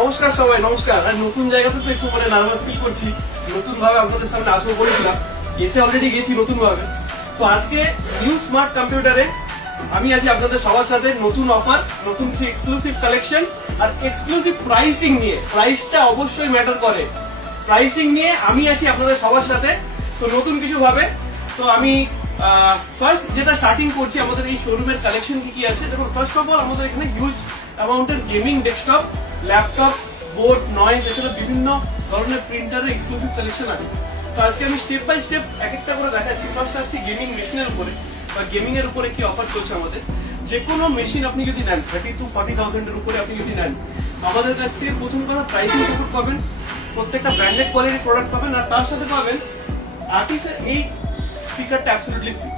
নমস্কার সবাই, নমস্কার। আর নতুন জায়গাতে তো একটু নার্ভাস ফিল করছি, নতুন ভাবে আপনাদের সামনে আসবো বলেছিলাম, এসে অলরেডি গেছি নতুন ভাবে। তো আজকে নিউ স্মার্ট কম্পিউটারে আমি আছি আপনাদের সবার সাথে নতুন অফার, নতুন কিছু এক্সক্লুসিভ কালেকশন আর এক্সক্লুসিভ প্রাইসিং নিয়ে। প্রাইসটা অবশ্যই ম্যাটার করে, প্রাইসিং নিয়ে আমি আছি আপনাদের সবার সাথে। তো নতুন কিছু ভাবে তো আমি ফার্স্ট যেটা স্টার্টিং করছি, আমাদের এই শোরুমের কালেকশন কি কি আছে দেখুন। ফার্স্ট অফ অল আমাদের এখানে হিউজ অ্যামাউন্টের gaming desktop, laptop, board, noise, এছাড়া বিভিন্ন ধরনের প্রিন্টারের এক্সক্লুসিভ কালেকশন আছে। তো আজকে আমি স্টেপ বাই স্টেপ এক একটা করে দেখাচ্ছি। ফার্স্ট আসছি গেমিং মেশিনের উপরে বা গেমিং এর উপরে কি অফার চলছে আমাদের। যে কোনো মেশিন আপনি যদি নেন 30,000 to 40,000 এর উপরে আপনি যদি নেন, আমাদের কাছ থেকে প্রথম কথা প্রাইসিং সাপোর্ট পাবেন, প্রত্যেকটা ব্র্যান্ডেড কোয়ালিটির প্রোডাক্ট পাবেন, আর তার সাথে পাবেন আর্টিসের এই স্পিকারটা অ্যাবসলিউটলি ফ্রি।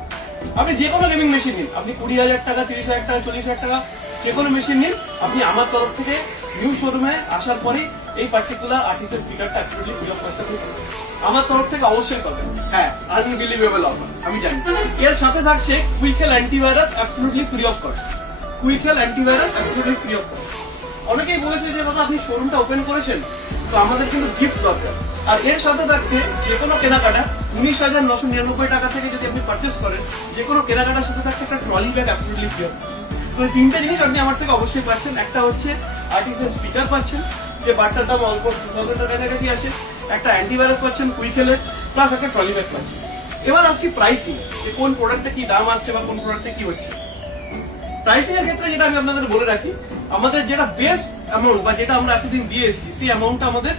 আপনি যে কোনো গেমিং মেশিন নিন, আপনি 20,000 টাকা, 30,000 টাকা, 40,000 টাকা যে কোনো মেশিন নিন, আপনি আমার তরফ থেকে নিউ শোরুমে আসার পরে এই পার্টিকুলার আর্টিসের স্পিকারটা অ্যাবসলিউটলি ফ্রি অফ কস্ট আপনি পাবেন। আমার তরফ থেকে অবশ্যই পাবেন। হ্যাঁ, আনবিলিভেবল অফার, আমি জানি। এর সাথে থাকছে Quick Heal antivirus absolutely free of cost. Quick Heal antivirus absolutely free of cost. অনেকেই বলেছে যে দাদা আপনি শোরুমটা ওপেন করেছেন, তো আমাদের কিন্তু গিফট দরকার। আর এর সাথে থাকছে যে কোনো কেনাকাটা 19,999 টাকা থেকে যদি আপনি পারচেস করেন, যে কোনো কেনাকাটার সাথে থাকছে একটা trolley bag absolutely free of. তো এই তিনটে জিনিস আপনি আমার থেকে অবশ্যই পাচ্ছেন। একটা হচ্ছে আর্টিসের স্পিকার পাচ্ছেন, যে বারটার দাম অলমোস্ট 2,000 টাকা কাছাকাছি আছে। একটা অ্যান্টিভাইরাস পাচ্ছেন কুইকেলের, প্লাস একটা ট্রলি ব্যাগ পাচ্ছেন। এবার আসছি প্রাইসিং, যে কোন প্রোডাক্টে কি দাম আসছে বা কোন প্রোডাক্টে কি হচ্ছে। প্রাইসিং এর ক্ষেত্রে যেটা আমি আপনাদের বলে রাখি, আমাদের যেটা বেস্ট অ্যামাউন্ট বা যেটা আমরা এতদিন দিয়ে এসেছি, সেই অ্যামাউন্টটা আমাদের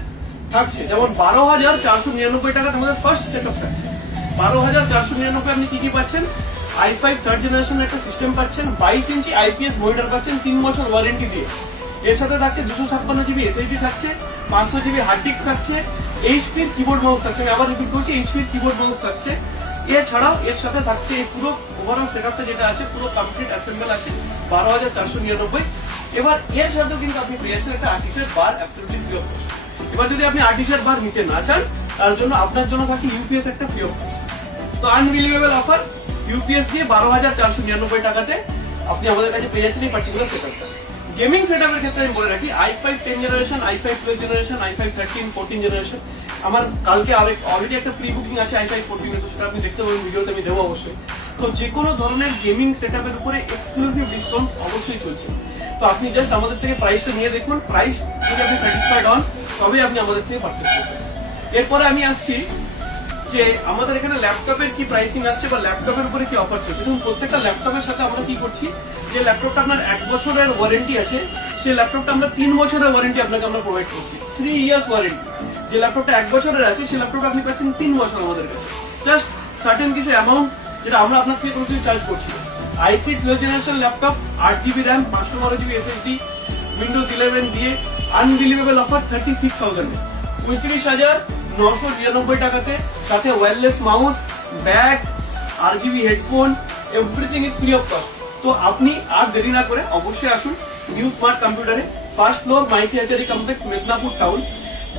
থাকছে। যেমন 12,499 টাকা আমাদের ফার্স্ট সেট আপ থাকছে। 12,499 আপনি কি কি পাচ্ছেন? i5 থার্ড জেনারেশন একটা সিস্টেম পাচ্ছেন, 22 ইঞ্চি IPS মনিটর পাচ্ছেন 3 বছর ওয়ারেন্টি দিয়ে। এর সাথে থাকছে 256 জিবি SSD থাকছে, 500 জিবি হার্ড ডিস্ক থাকছে, এইচপির কিবোর্ড মাউস থাকছে। আমি আবার রিপিট করছি, এইচপির কিবোর্ড মাউস থাকছে। এছাড়াও এর সাথে থাকছে এই পুরো ওভারঅল সেটআপটা যেটা আছে, পুরো কমপ্লিট অ্যাসেম্বল আছে 12,499। এবার এর সাথেও কিন্তু আপনি পেয়ে যাচ্ছেন একটা আর্টিসের বার অ্যাবসলিউটলি ফ্রি অফ কস্ট। এবার যদি আপনি আর্টিসের বার নিতে না চান, তার জন্য আপনার জন্য থাকে ইউপিএস একটা ফ্রি অফ কস্ট। তো আনবিলিভেবল অফার, ইউপিএস দিয়ে 12,499 টাকাতে আপনি আমাদের কাছে পেয়ে যাচ্ছেন এই পার্টিকুলার সেটআপটা। গেমিং সেটআপের ক্ষেত্রে আমি বলে রাখি, i5 10 generation, i5 12 generation, i5 13, 14 generation. আমার কালকে অলরেডি একটা প্রি বুকিং আছে i5 14 এর, তো সেটা আপনি দেখতে পাবেন, ভিডিওতে আমি দেবো অবশ্যই। তো যে কোনো ধরনের গেমিং সেটআপের উপরে এক্সক্লুসিভ ডিসকাউন্ট অবশ্যই চলছে। তো আপনি জাস্ট আমাদের থেকে প্রাইসটা নিয়ে দেখুন, প্রাইস যদি আপনি স্যাটিসফাইড হন তবে আপনি আমাদের থেকে পারচেজ করবেন। এরপরে আমি আসছি যে আমাদের এখানে ল্যাপটপের কি প্রাইসিং আসছে বা ল্যাপটপের উপরে কি অফার চলছে। দেখুন, প্রত্যেকটা ল্যাপটপের সাথে আমরা কি করছি, যে ল্যাপটপটা আপনার 1 বছরের ওয়ারেন্টি আছে, সেই ল্যাপটপটা আমরা 3 বছরের ওয়ারেন্টি আপনাকে আমরা প্রোভাইড করছি, 3 ইয়ার্স ওয়ারেন্টি। যে ল্যাপটপটা 1 বছরের আছে, সেই ল্যাপটপটা আপনি পাচ্ছেন 3 বছর আমাদের কাছে। জাস্ট সার্টেন কিছু অ্যামাউন্ট, যেটা আমরা আপনার থেকে কোনো কিছু চার্জ করছি। i3 12 generation laptop, 8 GB RAM, 512 GB SSD, Windows 11 দিয়ে আনবিলিভেবল অফার 36,000 39,999 টাকাতে, সাথে wireless mouse, bag, RGB headphone, everything is free of cost. তো আপনি আর দেরি না করে অবশ্যই আসুন নিউ স্মার্ট কম্পিউটারে, first floor, Maiti Hazari complex, Medinipur town.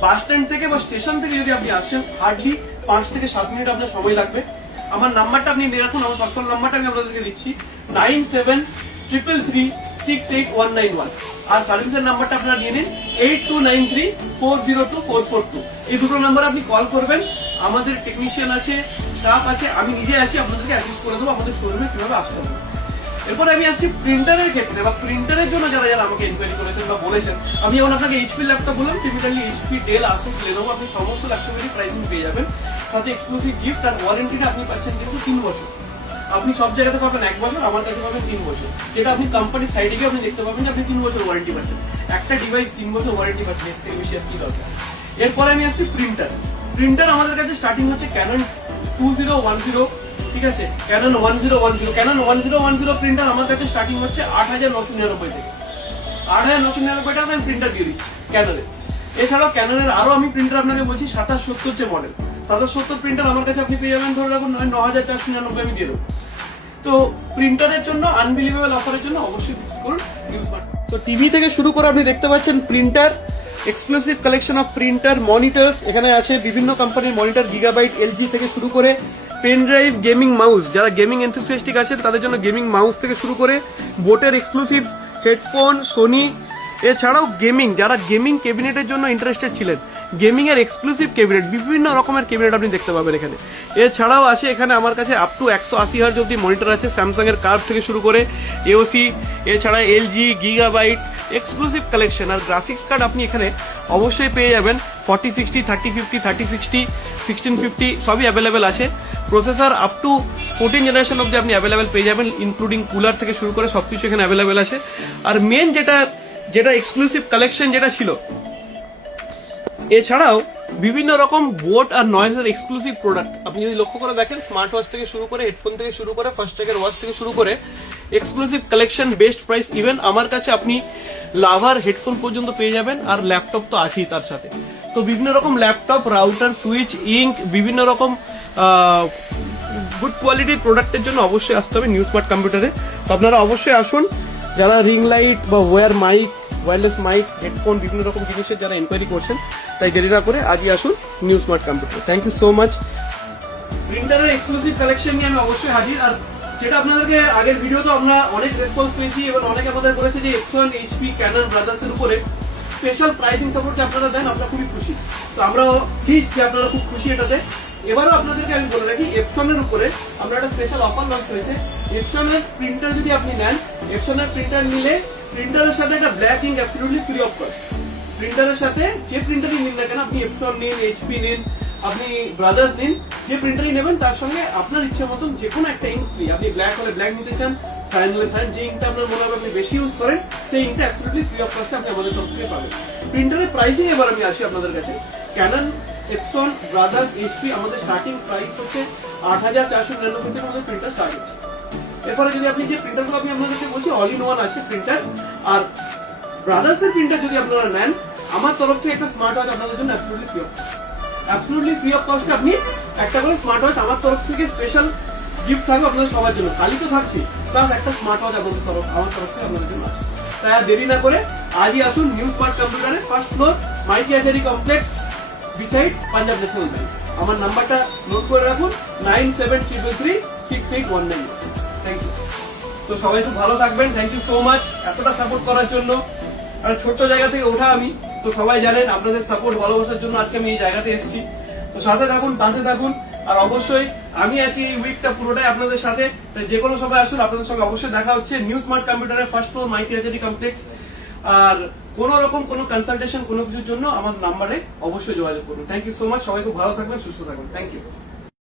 Bus stand থেকে বা স্টেশন থেকে যদি আপনি আসছেন, হার্ডলি 5 থেকে 7 মিনিট আপনার সময় লাগবে। আমার নাম্বারটা আপনি নিয়ে রাখুন, আমার পার্সোনাল নাম্বারটা আমি আপনাদেরকে দিচ্ছি, 9733368191। আর সার্ভিসের নাম্বারটা আপনারা নিয়ে নিন, 8293402442। এই দুটো নাম্বার আপনি কল করবেন, আমাদের টেকনিশিয়ান আছে, স্টাফ আছে, আমি নিজে আছি, আপনাদেরকে অ্যাসিস্ট করে দেবো আমাদের শোরুমে কিভাবে আসতে হবে। এরপরে আমি আসছি প্রিন্টারের ক্ষেত্রে বা প্রিন্টারের জন্য যারা যারা আমাকে ইনকোয়ারি করেছেন বা বলেছেন। আমি যেমন আপনাকে এইচপি ল্যাপটপ বললাম, typically HP, Dell, Asus, Lenovo, আপনি সমস্ত ল্যাপটপেরই প্রাইসিং পেয়ে যাবেন। সাথে এক্সক্লুসিভ গিফট আর ওয়ারেন্টিটা আপনি পাচ্ছেন কিন্তু 3 বছর। আপনি সব জায়গাতে পাবেন 1 বছর, আমার কাছে পাবেন 3 বছর। যেটা আপনি কোম্পানির সাইডে গিয়ে আপনি দেখতে পাবেন যে আপনি 3 বছর ওয়ারেন্টি পাচ্ছেন। একটা ডিভাইস 3 বছর ওয়ারেন্টি পাচ্ছেন, এর থেকে বেশি আর কি দরকার। এরপরে আমি আসছি প্রিন্টার। প্রিন্টার আমাদের কাছে স্টার্টিং হচ্ছে ক্যানন 2010, ঠিক আছে, ক্যানন 1010, ক্যানন 1010 প্রিন্টার আমার কাছে স্টার্টিং হচ্ছে 8,999 থেকে। 8,999 টাকা আমি প্রিন্টার দিয়ে দিচ্ছি ক্যাননের। এছাড়াও ক্যাননের আরো আমি প্রিন্টার আপনাকে বলছি, 2770 যে মডেল, 2770 প্রিন্টার আমার কাছে আপনি পেয়ে যাবেন, ধরে রাখুন 9,499 আমি দিয়ে দেবো। তো প্রিন্টারের জন্য আনবিলিভেবল অফারের জন্য অবশ্যই ভিজিট করুন নিউ স্মার্ট। তো টিভি থেকে শুরু করে আপনি দেখতে পাচ্ছেন printer, exclusive collection of printer, monitors এখানে আছে, বিভিন্ন কোম্পানির মনিটর, গিগাবাইট, LG থেকে শুরু করে পেন ড্রাইভ, গেমিং মাউস, যারা গেমিং এনথুসিয়াস্টিক আছেন তাদের জন্য গেমিং মাউস থেকে শুরু করে বোটের এক্সক্লুসিভ হেডফোন, সোনি, এছাড়াও গেমিং, যারা গেমিং ক্যাবিনেটের জন্য ইন্টারেস্টেড ছিলেন, গেমিং এর এক্সক্লুসিভ ক্যাবিনেট, বিভিন্ন রকমের ক্যাবিনেট আপনি দেখতে পাবেন এখানে। এছাড়াও আছে এখানে আমার কাছে আপ টু 180 হার্জ অব্দি মনিটর আছে, স্যামসাং এর কার্ভ থেকে শুরু করে এওসি, এছাড়া এলজি, গিগাবাইট, এক্সক্লুসিভ কালেকশন। আর গ্রাফিক্স কার্ড আপনি এখানে অবশ্যই পেয়ে যাবেন 4060, 3050, 3060, 1650 সবই অ্যাভেলেবেল আছে। প্রসেসর আপ টু 14 জেনারেশন অব্দি আপনি অ্যাভেলেবেল পেয়ে যাবেন, ইনক্লুডিং কুলার থেকে শুরু করে সবকিছু এখানে অ্যাভেলেবেল আছে। আর মেন যেটা এক্সক্লুসিভ কালেকশন যেটা ছিল, এছাড়াও বিভিন্ন রকম বোট আর নয়েজের এক্সক্লুসিভ প্রোডাক্ট আপনি যদি লক্ষ্য করে দেখেন, স্মার্ট ওয়াচ থেকে শুরু করে, হেডফোন থেকে শুরু করে, ফার্স্ট ট্র্যাকের ওয়াচ থেকে শুরু করে exclusive collection, best price. Even আমার কাছে আপনি লাভার হেডফোন পর্যন্ত পেয়ে যাবেন, আর ল্যাপটপ তো আছেই তার সাথে। তো বিভিন্ন রকম ল্যাপটপ, রাউটার, সুইচ, ইঙ্ক, বিভিন্ন রকম গুড কোয়ালিটির প্রোডাক্টের জন্য অবশ্যই আসতে হবে নিউ স্মার্ট কম্পিউটারে। তো আপনারা অবশ্যই আসুন, যারা রিং লাইট বা wire mic, wireless mic, headphone, বিভিন্ন রকম জিনিসের যারা ইনকোয়ারি করছেন, তাই দেরি না করে আজই আসুন new smart computer. Thank you so much. প্রিন্টারের এক্সক্লুসিভ কালেকশন নিয়ে আমি অবশ্যই হাজির। আর যেটা আপনাদেরকে আগের ভিডিওতে আমরা অনেক রেসপন্স পেয়েছি এবং অনেকে আমাদের বলেছে যে এপসন, এইচপি, ক্যানন, ব্রাদার্স এর উপরে স্পেশাল প্রাইসিং সাপোর্ট যে আপনারা দেন, আমরা খুবই খুশি। তো আমরা প্লিজ যে আপনারা খুব খুশি এটাতে। এবারও আপনাদেরকে আমি বলে রাখি, এপসনের উপরে আমরা একটা স্পেশাল অফার লঞ্চ হয়েছে। এপসনের প্রিন্টার যদি আপনি নেন, এপসনের প্রিন্টার নিলে প্রিন্টারের সাথে একটা black ink absolutely free of cost. প্রিন্টারের সাথে যে প্রিন্টারই নিন না কেন, আপনি এপসন নিন, এইচপি নিন, আপনি ব্রাদার্স নিন, যে প্রিন্টারই নেবেন তার সঙ্গে আপনার ইচ্ছা মতন যে কোনো একটা ইঙ্ক ফ্রি। আপনি ব্ল্যাক হলে ব্ল্যাক নিতে চান, সাইন হলে সাইন, যে ইঙ্কটা আপনার মনে হবে আপনি বেশি ইউজ করেন, সেই ইঙ্কটা অ্যাবসলিউটলি ফ্রি অফ কস্টে আপনি আমাদের তরফ থেকে পাবেন। প্রিন্টারের প্রাইসিং এবার আমি আসি আপনাদের কাছে। ক্যানন, এপসন, ব্রাদার্স, এইচপি আমাদের স্টার্টিং প্রাইস হচ্ছে 8499 থেকে আমাদের প্রিন্টার স্টার্ট হচ্ছে। এরপরে যদি আপনি যে প্রিন্টারগুলো আমি আপনাদেরকে বলছি, অল ইন ওয়ান আছে প্রিন্টার। আর ব্রাদার্স এর প্রিন্টার যদি আপনারা নেন, আমার তরফ থেকে একটা স্মার্ট ওয়াচ আপনাদের জন্য absolutely free of cost. Absolutely free of কস্টে আপনি একটা করে স্মার্ট ওয়াচ আমার তরফ থেকে স্পেশাল গিফট থাকবে আপনাদের সবার জন্য। খালি তো থাকছে, প্লাস একটা স্মার্ট ওয়াচ আপনাদের আমার তরফ থেকে আপনাদের জন্য আছে। তাই আর দেরি না করে আজই আসুন নিউ স্মার্ট কম্পিউটারের first floor, Maiti Achari complex, beside Punjab national bank. আমার নাম্বারটা নোট করে রাখুন, 9733368191। Thank you. তো সবাই খুব ভালো থাকবেন। থ্যাংক ইউ সো মাচ এতটা সাপোর্ট করার জন্য। আর ছোট্ট জায়গা থেকে ওঠা আমি, তো সবাই জানেন আপনাদের সাপোর্ট ভালোবাসার জন্য আজকে আমি এই জায়গাতে এসেছি। তো সাথে থাকুন, পাশে থাকুন। আর অবশ্যই আমি আছি এই উইকটা পুরোটাই আপনাদের সাথে। তাই যে কোনো সবাই আসুন, আপনাদের সঙ্গে অবশ্যই দেখা হচ্ছে নিউ স্মার্ট কম্পিউটারের first floor, Maiti Achari complex. আর কোনো রকম কোনো কনসালটেশন, কোনো কিছুর জন্য আমার নাম্বারে অবশ্যই যোগাযোগ করুন। Thank you so much. সবাই খুব ভালো থাকবেন, সুস্থ থাকবেন। Thank you.